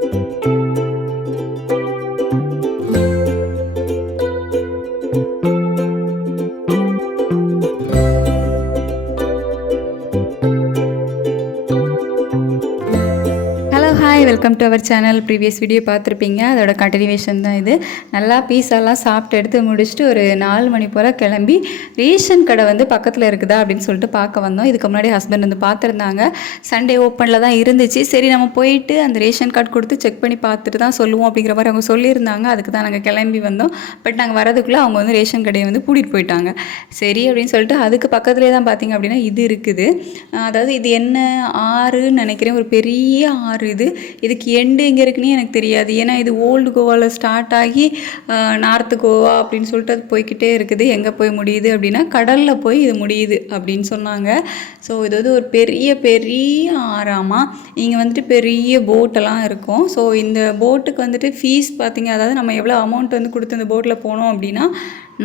Thank you. அவர் channel previous video பார்த்துருப்பீங்க. அதோட கண்டினியூவேஷன் தான் இது. நல்லா பீஸாலாம் சாப்பிட்டு எடுத்து முடிச்சுட்டு ஒரு நாலு மணி போல் கிளம்பி ரேஷன் கடை வந்து பக்கத்தில் இருக்குதா அப்படின்னு சொல்லிட்டு பார்க்க வந்தோம். இதுக்கு முன்னாடி ஹஸ்பண்ட் வந்து பார்த்துருந்தாங்க. சண்டே ஓப்பனில் தான் இருந்துச்சு. சரி நம்ம போயிட்டு அந்த ரேஷன் கார்டு கொடுத்து செக் பண்ணி பார்த்துட்டு தான் சொல்லுவோம் அப்படிங்கிற மாதிரி அவங்க சொல்லியிருந்தாங்க. அதுக்கு தான் நாங்கள் கிளம்பி வந்தோம். பட் நாங்கள் வரதுக்குள்ளே அவங்க வந்து ரேஷன் கடையை வந்து கூட்டிகிட்டு போயிட்டாங்க. சரி அப்படின்னு சொல்லிட்டு அதுக்கு பக்கத்துலேயே தான் பார்த்தீங்க அப்படின்னா இது இருக்குது. அதாவது இது என்ன ஆறுன்னு நினைக்கிறேன். ஒரு பெரிய ஆறு இது. இதுக்கு எண்டு எங்கே இருக்குன்னு எனக்கு தெரியாது. ஏன்னா இது ஓல்டு கோவாவில் ஸ்டார்ட் ஆகி நார்த்து கோவா அப்படின்னு சொல்லிட்டு அது போய்க்கிட்டே இருக்குது. எங்கே போய் முடியுது அப்படின்னா கடலில் போய் இது முடியுது அப்படின்னு சொன்னாங்க. ஸோ இது வந்து ஒரு பெரிய பெரிய ஆறாமா? இங்கே வந்துட்டு பெரிய போட்டெல்லாம் இருக்கும். ஸோ இந்த போட்டுக்கு வந்துட்டு ஃபீஸ் பார்த்தீங்க. அதாவது நம்ம எவ்வளோ அமௌண்ட் வந்து கொடுத்து இந்த போட்டில் போனோம் அப்படின்னா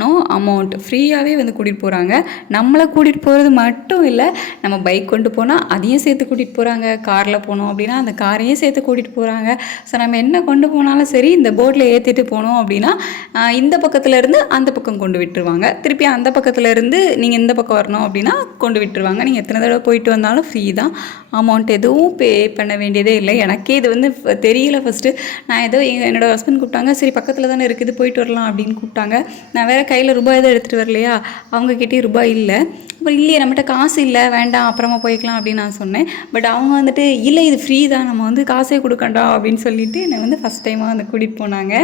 நோ அமௌண்ட் ஃப்ரீயாகவே வந்து கூட்டிகிட்டு போகிறாங்க நம்மளை கூட்டிகிட்டு போகிறது மட்டும் இல்லை நம்ம பைக் கொண்டு போனால் அதையும் சேர்த்து கூட்டிகிட்டு போகிறாங்க காரில் போனோம் அப்படின்னா அந்த காரையும் சேர்த்து கூட்டிகிட்டு போகிறாங்க ஸோ நம்ம என்ன கொண்டு போனாலும் சரி இந்த போட்டில் ஏற்றிட்டு போனோம் அப்படின்னா இந்த பக்கத்துலேருந்து அந்த பக்கம் கொண்டு விட்டுருவாங்க. திருப்பி அந்த பக்கத்துலேருந்து நீங்கள் இந்த பக்கம் வரணும் அப்படின்னா கொண்டு விட்டுருவாங்க. நீங்கள் எத்தனை தடவை போயிட்டு வந்தாலும் ஃப்ரீ தான். அமௌண்ட் எதுவும் பே பண்ண வேண்டியதே இல்லை. எனக்கே இது வந்து தெரியல ஃபஸ்ட்டு நான் ஏதோ என்னோடய ஹஸ்பண்ட் கூப்பிட்டாங்க. சரி பக்கத்தில் தானே இருக்குது போயிட்டு வரலாம் அப்படின்னு கூப்பிட்டாங்க. நான் வேறு கையில் ரூபாய் எதுவும் எடுத்துகிட்டு வரலையா? அவங்கக்கிட்டே ரூபாய் இல்லை. அப்புறம் இல்லையே நம்மகிட்ட காசு இல்லை வேண்டாம் அப்புறமா போய்க்கலாம் அப்படின்னு நான் சொன்னேன். பட் அவங்க வந்துட்டு இல்லை இது ஃப்ரீ தான் நம்ம வந்து காசே கொடுக்கண்டா அப்படின்னு சொல்லிட்டு என்னை வந்து ஃபஸ்ட் டைமாக வந்து கூட்டிகிட்டு போனாங்க.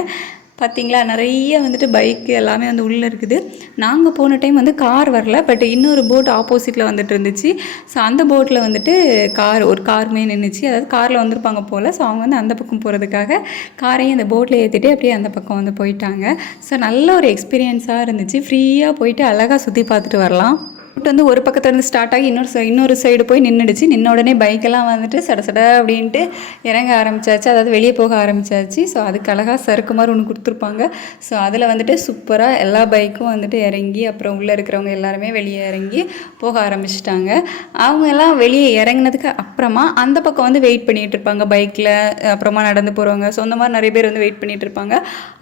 பார்த்தீங்களா நிறைய வந்துட்டு பைக்கு எல்லாமே வந்து உள்ளே இருக்குது. நாங்கள் போன டைம் வந்து கார் வரல. பட் இன்னொரு போட் ஆப்போசிட்டில் வந்துட்டு இருந்துச்சு. ஸோ அந்த போட்டில் வந்துட்டு கார் ஒரு காருமே நின்றுச்சு அதாவது காரில் வந்திருப்பாங்க போல். ஸோ அவங்க வந்து அந்த பக்கம் போகிறதுக்காக காரையும் அந்த போட்டில் ஏற்றிட்டு அப்படியே அந்த பக்கம் வந்து போயிட்டாங்க. ஸோ நல்ல ஒரு எக்ஸ்பீரியன்ஸாக இருந்துச்சு. ஃப்ரீயாக போயிட்டு அழகாக சுற்றி பார்த்துட்டு வரலாம். போட் வந்து ஒரு பக்கத்துலேருந்து ஸ்டார்ட் ஆகி இன்னொரு இன்னொரு சைடு போய் நின்றுடுச்சு நின்ன உடனே பைக்கெல்லாம் வந்துட்டு சட சட அப்படின்ட்டு இறங்க ஆரம்பிச்சாச்சு. அதாவது வெளியே போக ஆரம்பிச்சாச்சு. ஸோ அதுக்கு அழகாக சறுக்கு மாதிரி ஒன்று கொடுத்துருப்பாங்க. ஸோ அதில் வந்துட்டு சூப்பராக எல்லா பைக்கும் வந்துட்டு இறங்கி அப்புறம் உள்ளே இருக்கிறவங்க எல்லாருமே வெளியே இறங்கி போக ஆரம்பிச்சிட்டாங்க. அவங்க எல்லாம் வெளியே இறங்கினதுக்கு அப்புறமா அந்த பக்கம் வந்து வெயிட் பண்ணிகிட்டு இருப்பாங்க பைக்கில் அப்புறமா நடந்து போகிறவங்க ஸோ அந்த மாதிரி நிறைய பேர் வந்து வெயிட் பண்ணிகிட்டு இருப்பாங்க.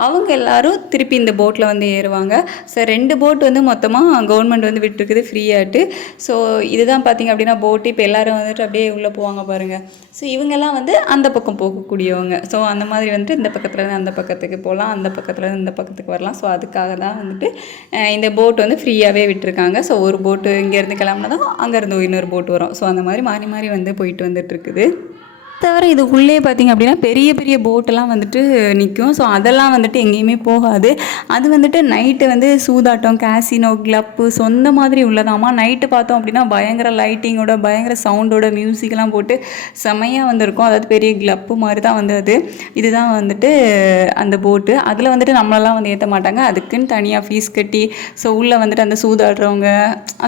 அவங்க எல்லாரும் திருப்பி இந்த போட்டில் வந்து ஏறுவாங்க. ஸோ ரெண்டு போட் வந்து மொத்தமாக கவர்மெண்ட் வந்து விட்டுருக்குது. ஃப்ரீயாட்டு ஸோ இதுதான் பார்த்திங்க அப்படின்னா போட்டு இப்போ எல்லாரும் வந்துட்டு அப்படியே உள்ளே போவாங்க பாருங்கள் ஸோ இவங்கெல்லாம் வந்து அந்த பக்கம் போகக்கூடியவங்க. ஸோ அந்த மாதிரி வந்துட்டு இந்த பக்கத்துலேருந்து அந்த பக்கத்துக்கு போகலாம் அந்த பக்கத்துலேருந்து இந்த பக்கத்துக்கு வரலாம். ஸோ அதுக்காக தான் வந்துட்டு இந்த போட் வந்து ஃப்ரீயாகவே விட்டுருக்காங்க. ஸோ ஒரு போட்டு இங்கேருந்து கிளம்புனதும் அங்கேருந்து இன்னொரு போட் வரும். ஸோ அந்த மாதிரி மாறி மாறி வந்து போயிட்டு வந்துட்டுருக்குது தவிர இது உள்ளே பார்த்தீங்க அப்படின்னா பெரிய பெரிய போட்டெல்லாம் வந்துட்டு நிற்கும். ஸோ அதெல்லாம் வந்துட்டு எங்கேயுமே போகாது. அது வந்துட்டு நைட்டு வந்து சூதாட்டம் கேசினோ கிளப்பு ஸோ அந்த மாதிரி உள்ளதாமா நைட்டு பார்த்தோம் அப்படின்னா பயங்கர லைட்டிங்கோட பயங்கர சவுண்டோட மியூசிக்லாம் போட்டு செமையாக வந்திருக்கும். அதாவது பெரிய கிளப்பு மாதிரி தான் வந்து அது இதுதான் வந்துட்டு அந்த போட்டு அதில் வந்துட்டு நம்மளெல்லாம் வந்து ஏற்ற மாட்டாங்க. அதுக்குன்னு தனியாக ஃபீஸ் கட்டி ஸோ உள்ளே வந்துட்டு அந்த சூதாடுறவங்க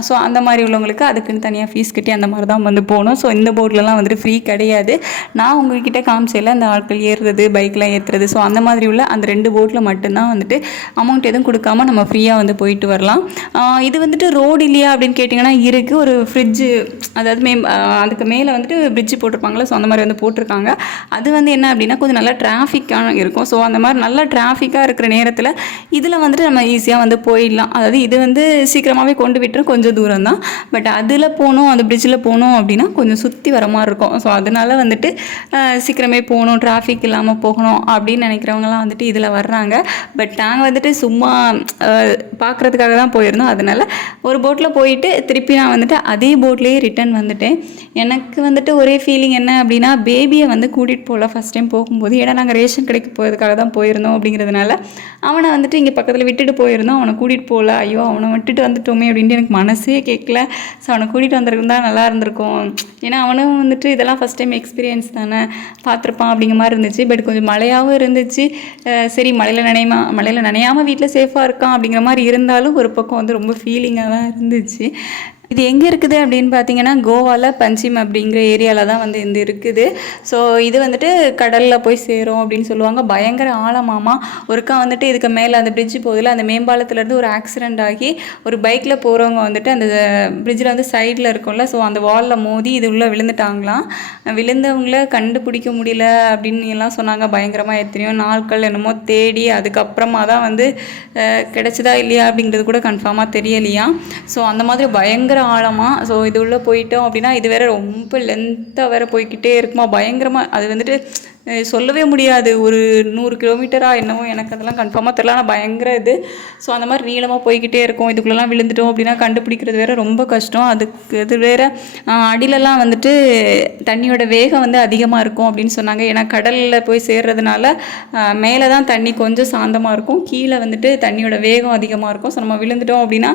ஸோ அந்த மாதிரி உள்ளவங்களுக்கு அதுக்குன்னு தனியாக ஃபீஸ் கட்டி அந்த மாதிரி தான் வந்து போகணும். ஸோ இந்த போட்லலாம் வந்துட்டு ஃப்ரீ கிடையாது. நான் உங்ககிட்ட காமிச்சையில் அந்த ஆட்கள் ஏறுறது பைக்கில் ஏற்றுறது ஸோ அந்த மாதிரி உள்ள அந்த ரெண்டு போட்டில் மட்டும்தான் வந்துட்டு அமௌண்ட் எதுவும் கொடுக்காம நம்ம ஃப்ரீயாக வந்து போயிட்டு வரலாம். இது வந்துட்டு ரோடு இல்லையா அப்படின்னு கேட்டிங்கன்னா இருக்குது ஒரு ஃப்ரிட்ஜு அதாவது மே அதுக்கு மேலே வந்துட்டு பிரிட்ஜு போட்டிருப்பாங்களா ஸோ அந்த மாதிரி வந்து போட்டிருக்காங்க. அது வந்து என்ன அப்படின்னா கொஞ்சம் நல்லா டிராஃபிக்காக இருக்கும். ஸோ அந்த மாதிரி நல்லா டிராஃபிக்காக இருக்கிற நேரத்தில் இதில் வந்துட்டு நம்ம ஈஸியாக வந்து போயிடலாம். அதாவது இது வந்து சீக்கிரமாகவே கொண்டு விட்டுரும் கொஞ்சம் தூரம் தான் பட் அதில் போகணும் அந்த பிரிட்ஜில் போகணும் அப்படின்னா கொஞ்சம் சுற்றி வர மாதிரி இருக்கும். ஸோ அதனால வந்துட்டு வந்துட்டு சீக்கிரமே போகணும் டிராஃபிக் இல்லாமல் போகணும் அப்படின்னு நினைக்கிறவங்கலாம் வந்துட்டு இதில் வர்றாங்க. பட் நாங்கள் வந்துட்டு சும்மா பார்க்குறதுக்காக தான் போயிருந்தோம். அதனால ஒரு போட்டில் போயிட்டு திருப்பி நான் வந்துட்டு அதே போட்லேயே ரிட்டர்ன் வந்துட்டேன். எனக்கு வந்துட்டு ஒரே ஃபீலிங் என்ன அப்படின்னா பேபியை வந்து கூட்டிகிட்டு போகல ஃபஸ்ட் டைம் போகும்போது. ஏன்னா நாங்கள் ரேஷன் கடைக்கு போகிறதுக்காக தான் போயிருந்தோம் அப்படிங்கிறதுனால அவனை வந்துட்டு இங்கே பக்கத்தில் விட்டுட்டு போயிருந்தோம். அவனை கூட்டிகிட்டு போகல ஐயோ அவனை விட்டுட்டு வந்துட்டோமே அப்படின்ட்டு எனக்கு மனசே கேட்கல ஸோ அவனை கூட்டிகிட்டு வந்திருந்தா நல்லா இருந்திருக்கும். ஏன்னா அவனும் வந்துட்டு இதெல்லாம் ஃபஸ்ட் டைம் எக்ஸ்பீரியன்ஸ் தானே பார்த்துருப்பான் அப்படிங்கிற மாதிரி இருந்துச்சு. பட் கொஞ்சம் மழையாகவும் இருந்துச்சு. சரி மழையில் நினைமா மழையில் நினையாமல் வீட்டில் சேஃபாக இருக்கான் அப்படிங்கிற மாதிரி இருந்தாலும் ஒரு பக்கம் வந்து ரொம்ப ஃபீலிங்காக தான் இருந்துச்சு. இது எங்கே இருக்குது அப்படின்னு பார்த்தீங்கன்னா கோவாவில் பஞ்சிம் அப்படிங்கிற ஏரியாவில் தான் வந்து இந்த இருக்குது. ஸோ இது வந்துட்டு கடலில் போய் சேரும் அப்படின்னு சொல்லுவாங்க. பயங்கர ஆழமாமா. ஒருக்கா வந்துட்டு இதுக்கு மேலே அந்த பிரிட்ஜு போதில் அந்த மேம்பாலத்துலேருந்து ஒரு ஆக்சிடெண்ட் ஆகி ஒரு பைக்கில் போகிறவங்க வந்துட்டு அந்த பிரிட்ஜில் வந்து சைடில் இருக்கும்ல. ஸோ அந்த வாலில் மோதி இது உள்ளே விழுந்துட்டாங்களாம். விழுந்தவங்கள கண்டுபிடிக்க முடியல அப்படின்னு எல்லாம் சொன்னாங்க. பயங்கரமாக எத்தனையோ நாட்கள் என்னமோ தேடி அதுக்கப்புறமா தான் வந்து கிடைச்சதா இல்லையா அப்படிங்கிறது கூட கன்ஃபார்மாக தெரியலையா ஸோ அந்த மாதிரி பயங்கர ஆழமாக ஸோ இது உள்ளே போயிட்டோம் அப்படின்னா இது வேற ரொம்ப லென்த்தாக வேற போய்க்கிட்டே இருக்குமா? பயங்கரமாக அது வந்துட்டு சொல்லவே முடியாது. ஒரு நூறு கிலோமீட்டரா என்னவோ எனக்கு அதெல்லாம் கன்ஃபார்மாக தெரில ஆனால் பயங்கர இது. ஸோ அந்த மாதிரி நீளமாக போய்க்கிட்டே இருக்கும். இதுக்குள்ளெல்லாம் விழுந்துட்டோம் அப்படின்னா கண்டுபிடிக்கிறது வேற ரொம்ப கஷ்டம். அதுக்கு அது வேற அடியிலலாம் வந்துட்டு தண்ணியோட வேகம் வந்து அதிகமாக இருக்கும் அப்படின்னு சொன்னாங்க. ஏன்னா கடலில் போய் சேர்றதுனால மேலே தான் தண்ணி கொஞ்சம் சாந்தமாக இருக்கும். கீழே வந்துட்டு தண்ணியோட வேகம் அதிகமாக இருக்கும். ஸோ நம்ம விழுந்துட்டோம் அப்படின்னா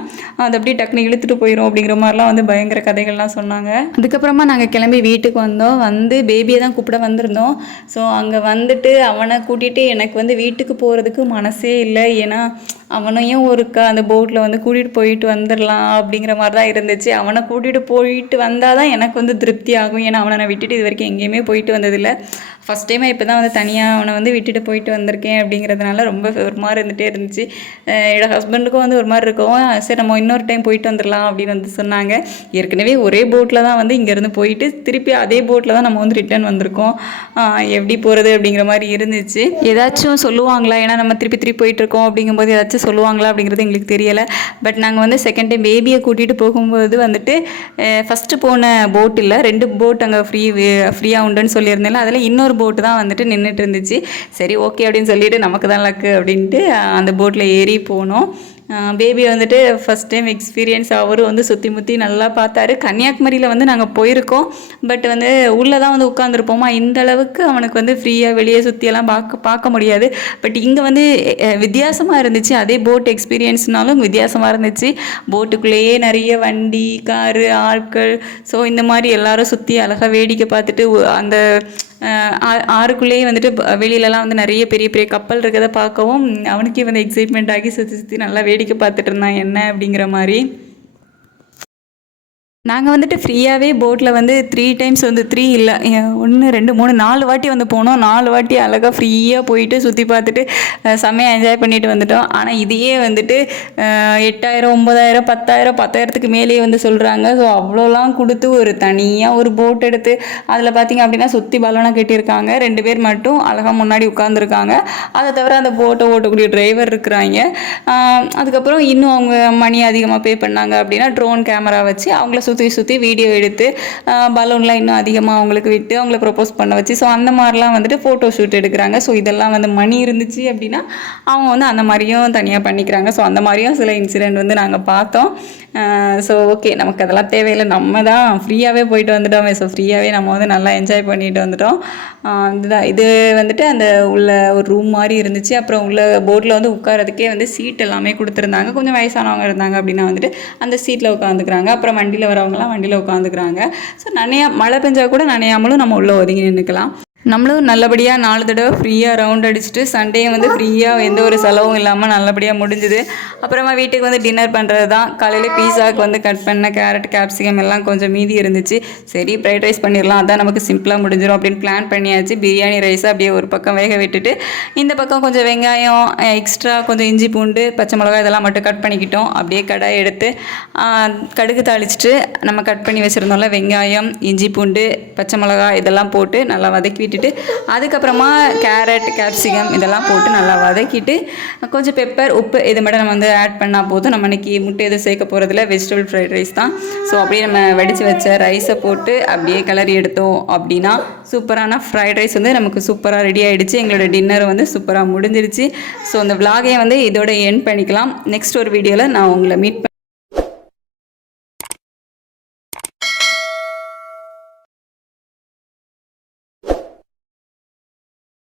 அது அப்படியே டக்குனு இழுத்துட்டு போயிடும் அப்படிங்கிற மாதிரிலாம் வந்து பயங்கர கதைகள்லாம் சொன்னாங்க. அதுக்கப்புறமா நாங்கள் கிளம்பி வீட்டுக்கு வந்தோம். வந்து பேபியை தான் கூப்பிட வந்திருந்தோம். ஸோ அங்கே வந்துட்டு அவனை கூட்டிகிட்டு எனக்கு வந்து வீட்டுக்கு போகிறதுக்கு மனசே இல்லை. ஏன்னா அவனையும் ஒருக்கா அந்த போட்டில் வந்து கூட்டிகிட்டு போயிட்டு வந்துடலாம் அப்படிங்கிற மாதிரி தான் இருந்துச்சு. அவனை கூட்டிகிட்டு போயிட்டு வந்தால் தான் எனக்கு வந்து திருப்தி ஆகும். ஏன்னா அவனை நான் விட்டுட்டு இது வரைக்கும் எங்கேயுமே போயிட்டு வந்ததில்லை. ஃபஸ்ட் டைம் இப்போ தான் வந்து தனியாக அவனை வந்து விட்டுட்டு போயிட்டு வந்திருக்கேன் அப்படிங்கிறதுனால ரொம்ப ஒரு மாதிரி இருந்துகிட்டே இருந்துச்சு என்னோடய ஹஸ்பண்டுக்கும் வந்து ஒரு மாதிரி இருக்கும். சரி நம்ம இன்னொரு டைம் போயிட்டு வந்துடலாம் அப்படின்னு வந்து சொன்னாங்க. ஏற்கனவே ஒரே போட்டில் தான் வந்து இங்கேருந்து போயிட்டு திருப்பி அதே போட்டில் தான் நம்ம வந்து ரிட்டர்ன் வந்திருக்கோம். எப்படி போகிறது அப்படிங்கிற மாதிரி இருந்துச்சு. ஏதாச்சும் சொல்லுவாங்களா? ஏன்னா நம்ம திருப்பி திருப்பி போயிட்டு இருக்கோம் அப்படிங்கும்போது ஏதாச்சும் சொல்லுவாங்களா அப்படிங்கிறது எங்களுக்கு தெரியலை. பட் நாங்கள் வந்து செகண்ட் டைம் பேபியை கூட்டிகிட்டு போகும்போது வந்துட்டு ஃபஸ்ட்டு போன போட் இல்லை ரெண்டு போட் அங்கே ஃப்ரீ ஃப்ரீயாக உண்டுன்னு சொல்லியிருந்தேன் அதில் இன்னொரு போட்டு தான் வந்துட்டு நின்றுட்டு இருந்துச்சு சரி ஓகே அப்படின்னு சொல்லிட்டு நமக்கு தான் லக்கு அப்படின்ட்டு அந்த போட்டில் ஏறி போனோம். பேபி வந்துட்டு ஃபஸ்ட் டைம் எக்ஸ்பீரியன்ஸ் அவரும் வந்து சுற்றி முற்றி நல்லா பார்த்தாரு. கன்னியாகுமரியில் வந்து நாங்கள் போயிருக்கோம். பட் வந்து உள்ளே தான் வந்து உட்காந்துருப்போமா இந்த அளவுக்கு அவனுக்கு வந்து ஃப்ரீயாக வெளியே சுற்றியெல்லாம் பார்க்க பார்க்க முடியாது. பட் இங்கே வந்து வித்தியாசமாக இருந்துச்சு. அதே போட் எக்ஸ்பீரியன்ஸ்னாலும் வித்தியாசமாக இருந்துச்சு. போட்டுக்குள்ளேயே நிறைய வண்டி காரு ஆட்கள். ஸோ இந்த மாதிரி எல்லாரும் சுற்றி அழகாக வேடிக்கை பார்த்துட்டு அந்த ஆறுக்குள்ளேயே வந்துட்டு வெளியிலலாம் வந்து நிறைய பெரிய பெரிய கப்பல் இருக்கிறத பார்க்கவும் அவனுக்கே வந்து எக்ஸைட்மெண்ட் ஆகி சுற்றி சுற்றி நல்லா வேடிக்கை பார்த்துட்டு இருந்தான் என்ன அப்படிங்கிற மாதிரி. நாங்கள் வந்துட்டு ஃப்ரீயாகவே போட்டில் வந்து த்ரீ டைம்ஸ் வந்து த்ரீ இல்லை ஒன்று ரெண்டு மூணு நாலு வாட்டி வந்து போனோம். நாலு வாட்டி அழகாக ஃப்ரீயாக போயிட்டு சுற்றி பார்த்துட்டு செம்மையாக என்ஜாய் பண்ணிட்டு வந்துட்டோம். ஆனால் இதையே வந்துட்டு எட்டாயிரம் ஒம்பதாயிரம் பத்தாயிரம் பத்தாயிரத்துக்கு மேலேயே வந்து சொல்கிறாங்க ஸோ அவ்வளோலாம் கொடுத்து ஒரு தனியாக ஒரு போட் எடுத்து அதில் பார்த்திங்க அப்படின்னா சுற்றி பலூனாக கட்டியிருக்காங்க. ரெண்டு பேர் மட்டும் அழகாக முன்னாடி உட்காந்துருக்காங்க அதை தவிர அந்த போட்டை ஓட்டக்கூடிய டிரைவர் இருக்கிறாங்க. அதுக்கப்புறம் இன்னும் அவங்க மணி அதிகமாக பே பண்ணாங்க அப்படின்னா ட்ரோன் கேமரா வச்சு அவங்கள சுற்றி சுற்றி வீடியோ எடுத்து பலூன்லாம் இன்னும் அதிகமாக அவங்களுக்கு விட்டு அவங்கள ப்ரப்போஸ் பண்ண வச்சு. ஸோ அந்த மாதிரிலாம் வந்துட்டு ஃபோட்டோ ஷூட் எடுக்கிறாங்க. ஸோ இதெல்லாம் வந்து மணி இருந்துச்சு அப்படின்னா அவங்க வந்து அந்த மாதிரியும் தனியாக பண்ணிக்கிறாங்க. ஸோ அந்த மாதிரியும் சில இன்சிடெண்ட் வந்து நாங்கள் பார்த்தோம். ஸோ ஓகே நமக்கு அதெல்லாம் தேவையில்லை. நம்ம தான் ஃப்ரீயாகவே போயிட்டு வந்துட்டோமே. ஸோ ஃப்ரீயாகவே நம்ம வந்து நல்லா என்ஜாய் பண்ணிட்டு வந்துட்டோம். இதுதான். இது வந்துட்டு அந்த உள்ள ஒரு ரூம் மாதிரி இருந்துச்சு. அப்புறம் உள்ள போட்டில் வந்து உட்காரதுக்கே வந்து சீட் எல்லாமே கொடுத்துருந்தாங்க. கொஞ்சம் வயசானவங்க இருந்தாங்க அப்படின்னா வந்துட்டு அந்த சீட்டில் உட்காந்துக்கிறாங்க அப்புறம் வண்டியில் வரவங்கலாம் வண்டியில் உட்காந்துக்கிறாங்க. ஸோ நனையா மழை பெஞ்சா கூட நனையாமலும் நம்ம உள்ளே ஒதுங்கி நின்றுக்கலாம் நம்மளும் நல்லபடியாக நாலு தடவை ஃப்ரீயாக ரவுண்ட் அடிச்சுட்டு சண்டே வந்து ஃப்ரீயாக எந்த ஒரு செலவும் இல்லாமல் நல்லபடியாக முடிஞ்சுது. அப்புறமா வீட்டுக்கு வந்து டின்னர் பண்ணுறது தான் காலையில் பீஸாவுக்கு வந்து கட் பண்ண கேரட் கேப்சிகம் எல்லாம் கொஞ்சம் மீதி இருந்துச்சு. சரி ஃப்ரைட் ரைஸ் பண்ணிடலாம். அதான் நமக்கு சிம்பிளாக முடிஞ்சிடும் அப்படின்னு பிளான் பண்ணியாச்சு. பிரியாணி ரைஸ் அப்படியே ஒரு பக்கம் வேக விட்டுட்டு இந்த பக்கம் கொஞ்சம் வெங்காயம் எக்ஸ்ட்ரா கொஞ்சம் இஞ்சி பூண்டு பச்சை மிளகாய் இதெல்லாம் மட்டும் கட் பண்ணிக்கிட்டோம். அப்படியே கடாய் எடுத்து கடுகு தாளிச்சிட்டு நம்ம கட் பண்ணி வச்சுருந்தோம்ல வெங்காயம் இஞ்சி பூண்டு பச்சை மிளகாய் இதெல்லாம் போட்டு நல்லா வதக்கிட்டு விட்டுட்டு அதுக்கப்புறமா கேரட் கேப்சிகம் இதெல்லாம் போட்டு நல்லா வதக்கிட்டு கொஞ்சம் பெப்பர் உப்பு இது மட்டும் நம்ம வந்து ஆட் பண்ணால் போதும். நம்ம இன்றைக்கி முட்டை எதுவும் சேர்க்க போகிறதில்ல வெஜிடபிள் ஃப்ரைட் ரைஸ் தான். ஸோ அப்படியே நம்ம வடித்து வச்ச ரைஸை போட்டு அப்படியே கிளறி எடுத்தோம் அப்படின்னா சூப்பரான ஃப்ரைட் ரைஸ் வந்து நமக்கு சூப்பராக ரெடி ஆகிடுச்சு எங்களோட டின்னர் வந்து சூப்பராக முடிஞ்சிருச்சு. ஸோ அந்த vlog-ஐ வந்து இதோட என் பண்ணிக்கலாம். நெக்ஸ்ட் ஒரு வீடியோவில் நான் உங்களை மீட்